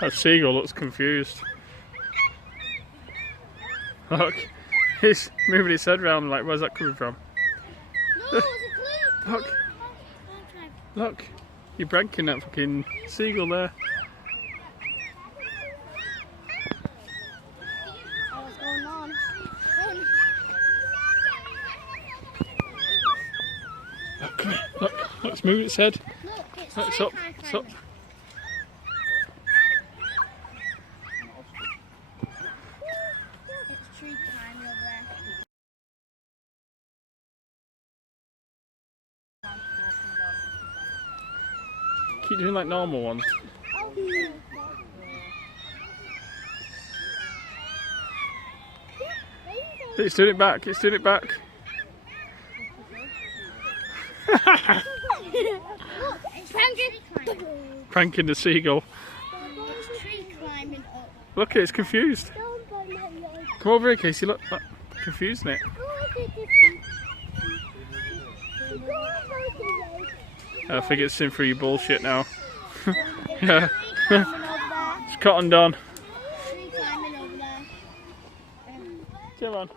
That seagull looks confused. Look, he's moving his head around like, where's that coming from? No, it's a clip. Look, look, you're pranking that fucking seagull there. Oh, what's going on? Look, come here, look, it's moving its head. Look, it's Look, it's tree up, climbing. it's up. It's tree climbing over there. Keep doing like normal ones. It's doing it back, it's doing it back. Look, it's tree climbing. Pranking the seagull. It's tree climbing up. Look, it's confused. Come over here, Casey, look, confusing it. I think it's in for your bullshit now. Yeah. It's cotton done. Tree climbing over there. Come on.